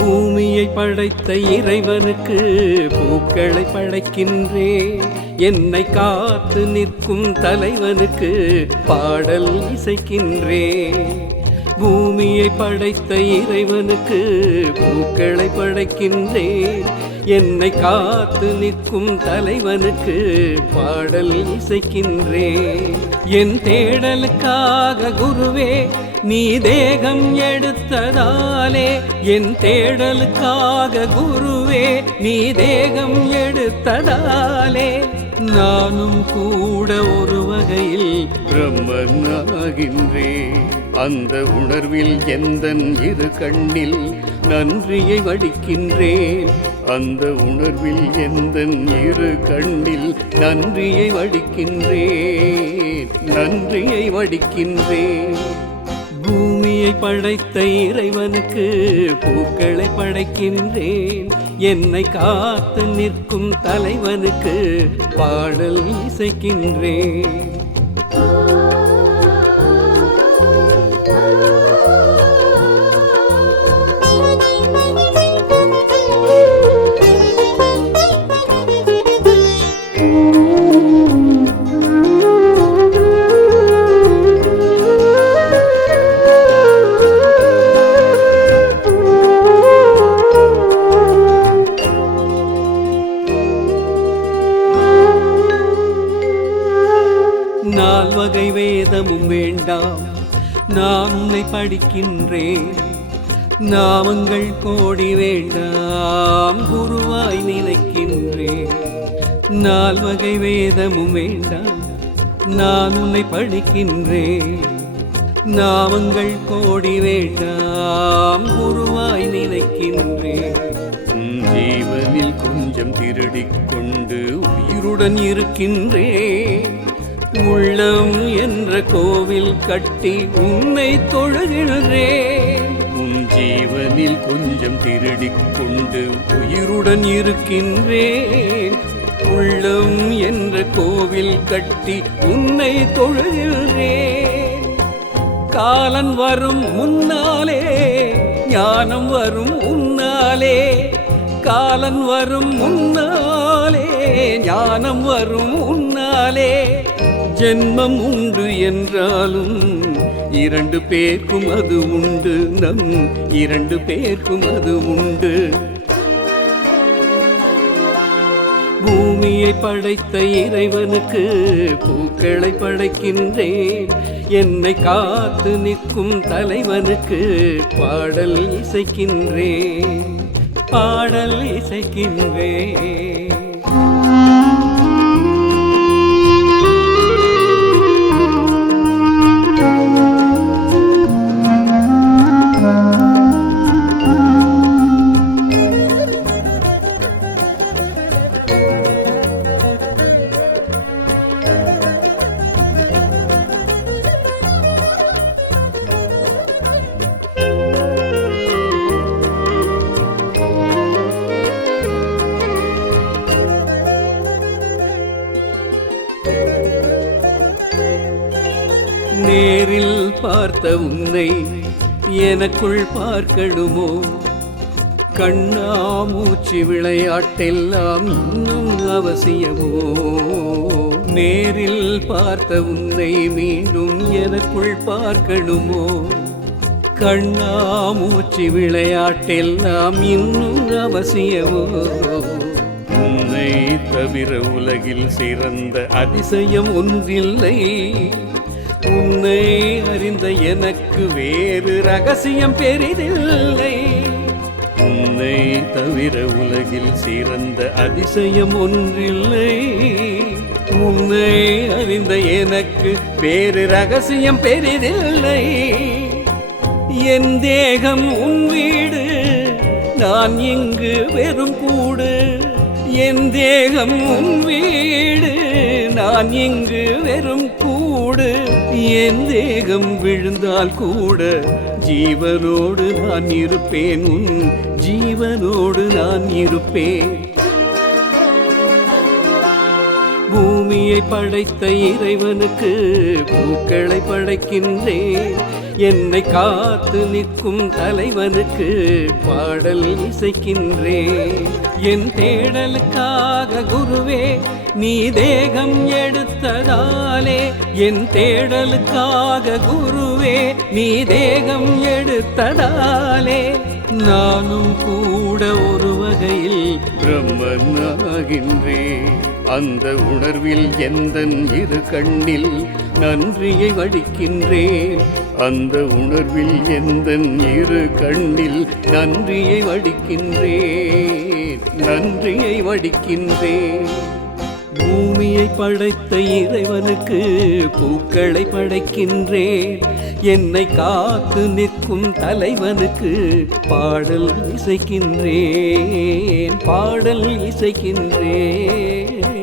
பூமியை படைத்த இறைவனுக்கு பூக்களை படைக்கின்றேன். என்னை காத்து நிற்கும் தலைவனுக்கு பாடல் இசைக்கின்றேன். பூமியை படைத்த இறைவனுக்கு பூக்களை படைக்கின்றேன். என்னை காத்து நிற்கும் தலைவனுக்கு பாடல் இசைக்கின்றேன். என் தேடலுக்காக குருவே நீ தேகம் எடுத்ததாலே, என் தேடலுக்காக குருவே நீ தேகம் எடுத்ததாலே, நானும் கூட ஒரு வகையில் பிரம்மனாகின்றேன். அந்த உணர்வில் எந்தன் இரு கண்ணில் நன்றியை வடிக்கின்றேன். அந்த உணர்வில் எந்தன் இரு கண்ணில் நன்றியை வடிக்கின்றேன். நன்றியை வடிக்கின்றேன். பூமியை படைத்த இறைவனுக்கு பூக்களை படைக்கின்றேன். என்னை காத்து நிற்கும் தலைவனுக்கு பாடல் இசைக்கின்றேன். நால்வகை வேதமும் வேண்டாம், நான் உன்னை படிக்கின்றேன். நாமங்கள் கோடி வேண்டாம், குருவாய் நினைக்கின்றேன். நால்வகை வேதமும் வேண்டாம், நான் உன்னை படிக்கின்றேன். நாமங்கள் கோடி வேண்டாம், குருவாய் நினைக்கின்றேன். ஜீவனில் கொஞ்சம் திருடிக் கொண்டு உயிருடன் இருக்கின்றேன். உள்ளம் என்ற கோவில் கட்டி உன்னை தொழுகின்றேன். உன் ஜீவனில் கொஞ்சம் திருடிக் கொண்டு உயிருடன் இருக்கின்றேன். உள்ளம் என்ற கோவில் கட்டி உன்னை தொழுகின்றேன். காலன் வரும் முன்னாலே ஞானம் வரும் உன்னாலே. காலன் வரும் முன்னாலே ஞானம் வரும் உன்னாலே. ஜென்மம் உண்டு என்றாலும் இரண்டு பேர்க்கும் அது உண்டு. நம் இரண்டு பேர்க்கும் அது உண்டு. பூமியை படைத்த இறைவனுக்கு பூக்களை படைக்கின்றேன். என்னை காத்து நிற்கும் தலைவனுக்கு பாடல் இசைக்கின்றேன். பாடல் இசைக்கின்றேன். நேரில் பார்த்த உன்னை எனக்குள் பார்க்கணுமோ? கண்ணாமூச்சி விளையாட்டெல்லாம் இன்னும் அவசியமோ? நேரில் பார்த்த உன்னை மீண்டும் எனக்குள் பார்க்கணுமோ? கண்ணாமூச்சி விளையாட்டெல்லாம் இன்னும் அவசியமோ? உன்னை தவிர உலகில் சிறந்த அதிசயம் ஒன்றில்லை. உன்னை அறிந்த எனக்கு வேறு ரகசியம் பெரிதில்லை. உன்னை தவிர உலகில் சிறந்த அதிசயம் ஒன்றில்லை. உன்னை அறிந்த எனக்கு வேறு ரகசியம் பெரிதில்லை. என் தேகம் உன் வீடு, நான் இங்கு வெறும் கூடு. என் தேகம் உன் வீடு, நான் இங்கு வெறும் கூடு. என் தேகம் விழுந்தால் கூட ஜீவனோடு நான் இருப்பேன். உன் ஜீவனோடு நான் இருப்பேன். பூமியை படைத்த இறைவனுக்கு பூக்களை படைக்கின்றேன். என்னை காத்து நிற்கும் தலைவனுக்கு பாடல் இசைக்கின்றேன். என் தேடலுக்காக குருவே நீ தேகம் எடுத்ததாலே, என் தேடலுக்காக குருவே நீ தேகம் எடுத்ததாலே, நானும் கூட ஒரு வகையில் பிரம்மனாகின்றேன். அந்த உணர்வில் எந்தன் இரு கண்ணில் நன்றியை வடிக்கின்றேன். அந்த உணர்வில் எந்தன் இரு கண்ணில் நன்றியை வடிக்கின்றேன். நன்றியை வடிக்கின்றேன். பூமியை படைத்த இறைவனுக்கு பூக்களை படைக்கின்றேன். என்னை காத்து நிற்கும் தலைவனுக்கு பாடல் இசைக்கின்றேன். பாடல் இசைக்கின்றேன்.